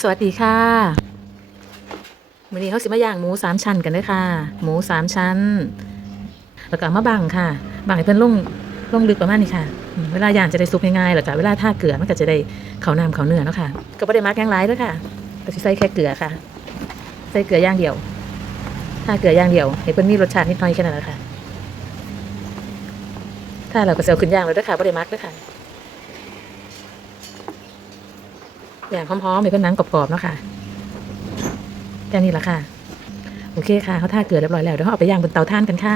สวัสดีค่ะวันนี้เขาสิมาย่างหมูสามชั้นกันเด้วยค่ะ หมูสามชั้น แล้วก็มาบังค่ะบังให้เพิ่นลงลงลึกประมาณนี้ค่ะ เวลาย่างจะได้สุกง่ายๆแล้วก็เวลาท่าเกลือมันก็จะได้เขาน้ำเขาเนื้อเนาะค่ะ ก็ไม่ได้มักอย่างไรด้วยค่ะก็สิใส่แค่เกลือค่ะ ใส่เกลือย่างเดียวท่าเกลือย่างเดียวให้เพิ่อนมีรสชาตินิดหน่อยแค่นั้นแหละค่ะถ้าเราก็เอาขึ้นย่างแล้วด้วยค่ะไม่ได้มักด้วยค่ะ อย่างพร้อมๆให้เพิ่นหนังกรอบๆเนาะค่ะแค่นี้ละค่ะ โอเคค่ะเขาท่าเกลือเรียบร้อยแล้วเดี๋ยวเราเอาไปย่างบนเตาถ่านกันค่ะ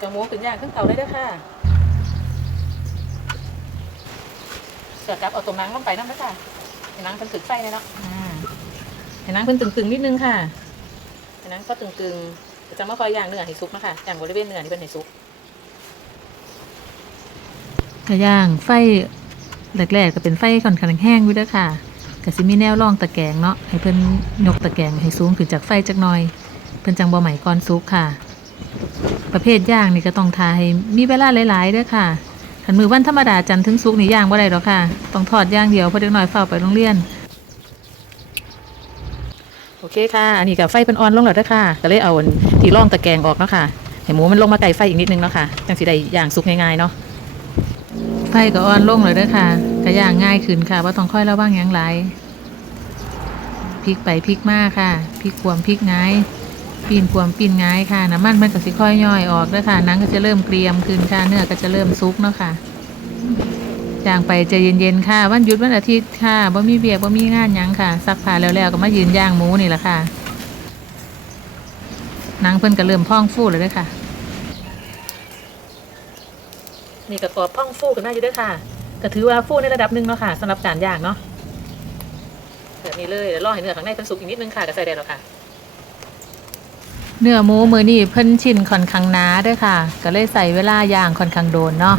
กระหมูขึ้นย่างขึ้นเตาได้ด้วยค่ะเสือกลับเอาตรงนังลงไปน้ำด้วยค่ะให้นังเพิ่นถึกไฟเลยเนาะอ่าให้นังเพิ่นตึงๆนิดนึงค่ะให้นังก็ตึงๆจะจะมาคอยย่างเนื้อให้สุกเนาะคะย่างบริเวณเนื้อที่เป็นให้สุกกระย่างไฟแรกๆก็เป็นไฟค่อนข้างแห้งอยู่เด้อค่ะ ก็สิมีแนวร่องตะแกรงเนาะให้เพิ่นยกตะแกรงให้สูงขึ้นจากไฟจักหน่อย เพิ่นจังบ่ไหม้ก่อนสุกค่ะ ประเภทย่างนี่ก็ต้องทาให้มีเวลาหลายๆเด้อค่ะคันมือวันธรรมดาจันทร์ถึงศุกนี่ย่างบ่ได้ดอกค่ะ ต้องทอดย่างเดียวเพราะเด็กน้อยเฝ้าไปโรงเรียนโอเคค่ะ อันนี้ก็ไฟเพิ่นออนลงแล้วด้อค่ะ ก็เลยเอาที่ร่องตะแกรงออกเนาะค่ะ ให้หมูมันลงมาไกลไฟอีกนิดนึงเนาะค่ะ จังสิได้ย่างสุกง่ายๆเนาะ ไฟก็อ่อนลงเลยด้อค่ะก็ย่างง่ายขึ้นค่ะว่าต้องค่อยระวังหยังหลพลิกไปพลิกมาค่ะพลิกควมพลิกง่ายปีนควมปีนง่ายค่ะน้ำมันมันก็สิค่อยย่อยออกด้อค่ะนังก็จะเริ่มเกรียมขึ้นค่ะเนื้อก็จะเริ่มซุกเนาะค่ะย่างไปใจเย็นๆค่ะ วันหยุดวันอาทิตย์ค่ะบ่มีเบียกบ่มีงานยังค่ะซักผ้าแล้วๆก็มายืนย่างหมูนี่แหละค่ะนังเพิ่นก็เริ่มพองฟูแล้วเด้อค่ะ นี่ก็กรอบพ่องฟูกันได้อยู่ด้วยค่ะก็ถือว่าฟูในระดับหนึ่งเนาะค่ะสำหรับการย่างเนาะแบบนี้เลยเดี๋ยวรอให้เนื้อข้างในเป็นสุกอีกนิดนึงค่ะก็ใส่ได้แล้วค่ะ เนื้อหมูมือนี่เพิ่นชิ้นค่อนข้างหนาด้วยค่ะ ก็เลยใส่เวลาย่างค่อนข้างโดนเนาะ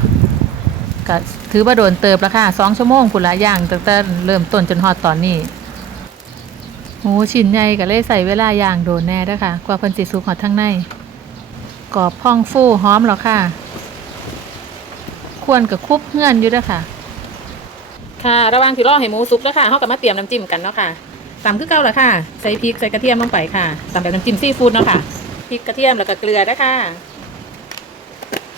ก็ถือว่าโดนเติบแล้วค่ะสองชั่วโมงพุ่นละย่างตั้งแต่เริ่มต้นจนฮอดตอนนี้หมูชิ้นใหญ่ก็เลยใส่เวลาย่างโดนแน่ด้วยค่ะ กว่าเพิ่นสิสุกฮอดทั้งในกรอบพ่องฟูหอมแล้วค่ะ ควรกับคุบเงื่อนอยู่ด้วยค่ะ ค่ะ ระว่างที่รอให้หมูสุกแล้วค่ะเขาก็มาเตรียมน้ำจิ้มกันเนาะค่ะตำคือเก่าแล้วค่ะ ใส่พริกใส่กระเทียมลงไปค่ะตำแบบน้ำจิ้มซีฟู้ดเนาะค่ะพริกกระเทียมแล้วก็เกลือนะคะ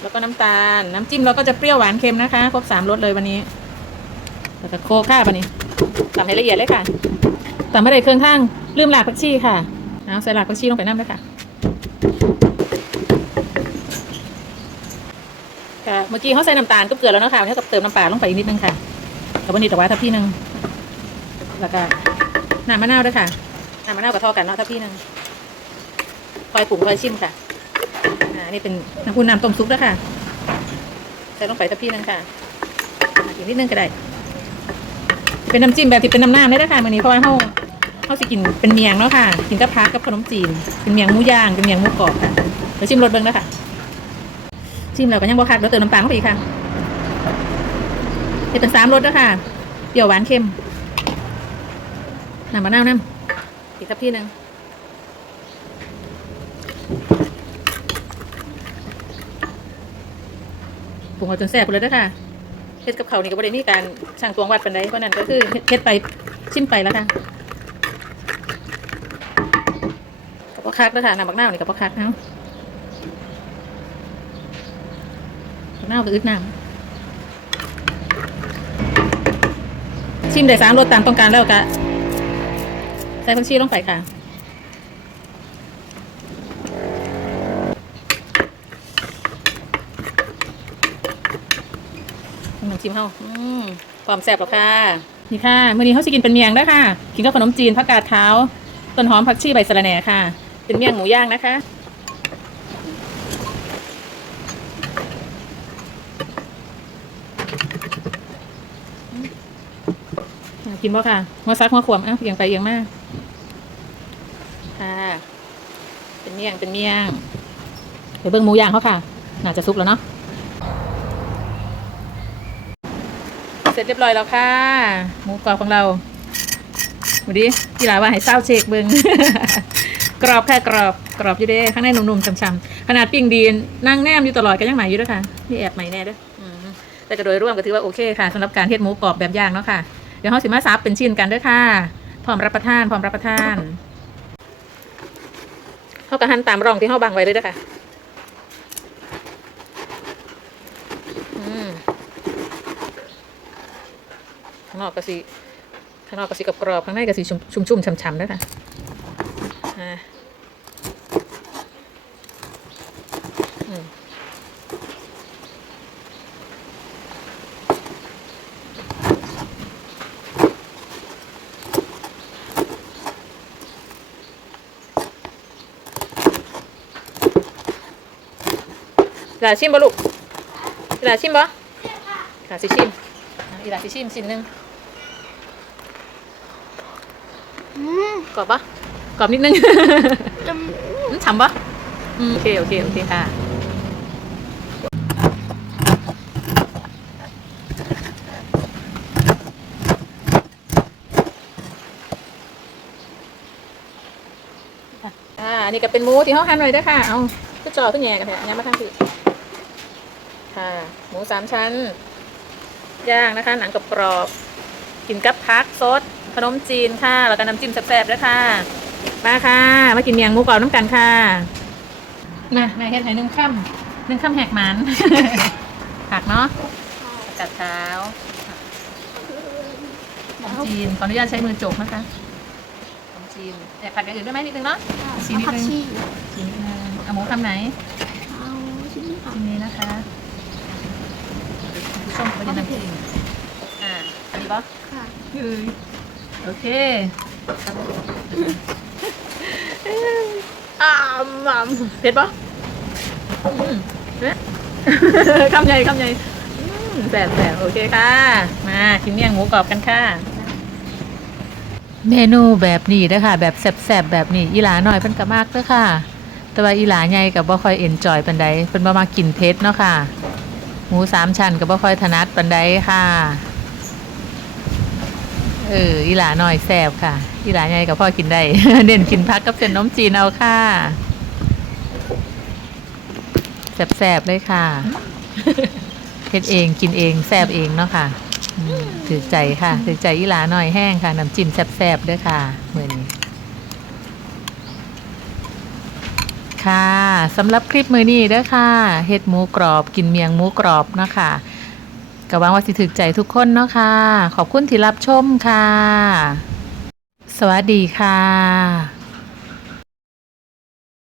แล้วก็น้ำตาล น้ำจิ้มเราก็จะเปรี้ยวหวานเค็มนะคะ ครบสามรสเลยวันนี้แล้วก็โคกค่ะวันนี้ตำให้ละเอียดเลยค่ะตำไม่ได้เครื่องข้างลืมหลากผักชีค่ะเอาใส่หลากผักชีลงไปน้ำเลยค่ะ ค่ะเมื่อกี้เขาใส่น้ำตาลก็เกลือแล้วนะคะเท่ากับเติมน้ำปลาลงไปอีกนิดนึงค่ะกับวันนี้แต่ว่าทัพพี่หนึ่งแล้วก็น้ำมะนาวด้วยค่ะน้ำมะนาวกับทอกันเนาะทัพพี่หนึ่งคอยปรุงคอยชิมค่ะอ่านี่เป็นน้ำอุ่นน้ำต้มซุปด้วยค่ะใส่ลงไปทัพพี่หนึ่งค่ะอีกนิดนึงก็ได้ เป็นน้ำจิ้มแบบที่เป็นน้ำน้ำได้ด้วยค่ะมื่อนี้เพราะว่าเขาเขาสิกินเป็นเมียงเนาะค่ะ กินกับพักกับขนมจีน เป็นเมียงหมูย่าง เป็นเมียงหมูกรอบค่ะเดี๋ยวชิมรสเบิ้งนะคะ ชิมแล้วก็ยังบ่คักแล้วเติมน้ำตาลเข้าไปอีกค่ะเฮ็ดเป็นสามรสแล้วค่ะ เปรี้ยวหวานเค็มน้ำมะนาวน้ำอีกทัพพี่หนึ่งปรุงเอาจนแซ่บเลยเด้อค่ะเฮ็ดกับเขานี่ก็บ่ได้มีการช่างตวงวัดปานใดเพราะนั้นก็คือเฮ็ดไปชิมไปแล้วค่ะกับพ่อคักเด้อค่ะน้ำบักนาวนี่กับพ่อคักเนาะ เน่ากับอึดน้ำชิมได้สามรสตามต้องการแล้วก็ใส่ผักชีลงไปค่ะน้ำจิ้มเฮาอืมความแซ่บหรอค่ะ นี่ค่ะมื้อนี้เขาสิกินเป็นเมียงด้วยค่ะ กินกับขนมจีนผักกาดขาว ต้นหอมผักชีใบสะระแหน่ค่ะ เป็นเมียงหมูย่างนะคะ อยา กกินบ่ค่ะหัวซักหัวขวมเอ้าเอียงไปเอียงมาค่ะ เป็นเมี่ยงเป็นเมี่ยงเดี๋ยวเบิ่งหมูย่างเขาค่ะ น่าจะสุกแล้วเนาะเสร็จเรียบร้อยแล้วค่ะหมูกรอบของเราดูดิที่หลาว่าให้เศร้าเชกเบิ่งกรอบค่ะกรอบกรอบอยู่เด้ข้างในนุ่มๆช่ำๆขนาดปิ้งดีนนั่งแนมอยู่ตลอดก็ยังใหม่อยู่ด้วยค่ะนี่แอบใหม่แน่เด้วยอืมแต่ก็โดยรวมก็ถือว่าโอเคค่ะสำหรับการเฮ็ดหมูกรอบแบบย่างเนาะค่ะเดี๋ยวเขาสิมาซับเป็นชิ้นกันด้วยค่ะ พร้อมรับประทาน พร้อมรับประทานเขากระหันตามร่องที่เขาบังไว้เลยนะคะอืมข้างนอกก็สีข้างนอกก็สีกรอบข้างในก็สีชุ่มๆช่ำๆด้วยค่ะอ่าอืม อีห ลาชิมบ่ลูกอีหลาชิมบ่อีหลาสิชิมอีหลาสิชิมชิ้นหนึงกรอบปะกรอบนิดนึงอืมอืมฉ่ำปะโอเคโอเคโอเคค่ะอ่าอันนี้ก็เป็นหมูที่เขาหั่นไว้ด้วยค่ะ เอาก็จอขึ้นแย่กันเถอะอันนี้มาทางสิ ค่ะ หมูสามชั้น ย่างนะคะ หนังกรอบๆกินกับพักซดขนมจีนค่ะ แล้วก็น้ำจิ้มแซ่บๆด้วยค่ะ มาค่ะ มากินเมียงหมูกรอบน้ำกันค่ะมาแม่เฮ็ดให้หนึ่งค่ำหนึ่งค่ำแหกหมันผักเนาะกัดเท้าขนมจีนขออนุญาตใช้มือจกนะคะขนมจีนแต่ผักอย่างอื่นได้ไหมนิดนึงเนาะชิ้นนิดผักนึงชีชิ้นนิดนึงเอาหมูคำไหนเอาชิ้นนี้ค่ะชิ้นนี้นะคะ ส้มไปในน้ำจิ้มอ่าอันนี้ปะค่ะโอเคอ่ามัมเผ็ดปะอืมเอ๊ะคำใหญ่คำใหญ่อืมแสบแสบโอเคค่ะ มากินเมี่ยงหมูกรอบกันค่ะ เมนูแบบนี้เด้อค่ะแบบแสบๆแบบนี้อีหลาหน่อยเพิ่นก็มากเด้อค่ะ แต่ว่าอีหลาใหญ่ก็บ่ค่อยเอนจอยปานใดเพิ่นบ่มากินเผ็ดเนาะค่ะ หมูสามชั้นก็บ่ค่อยถนัดปานใดค่ะ เอออีหลาหน่อยแสบค่ะ อีหลาใหญ่ก็พอกินได้ เด่นกินพักกับเส้นนมจีนเอาค่ะแสบๆเลยค่ะเฮ็ดเองกินเองแสบเองเนาะค่ะอืมถือใจค่ะถือใจอีหลาหน่อยแห้งค่ะน้ำจิ้มแสบๆด้วยค่ะเหมือน ค่ะสำหรับคลิปมือนี้เด้อค่ะเฮ็ดหมูกรอบกินเมียงหมูกรอบเนาะค่ะก็หวังว่าสิถึกใจทุกคนเนาะค่ะ ขอบคุณที่รับชมค่ะ สวัสดีค่ะ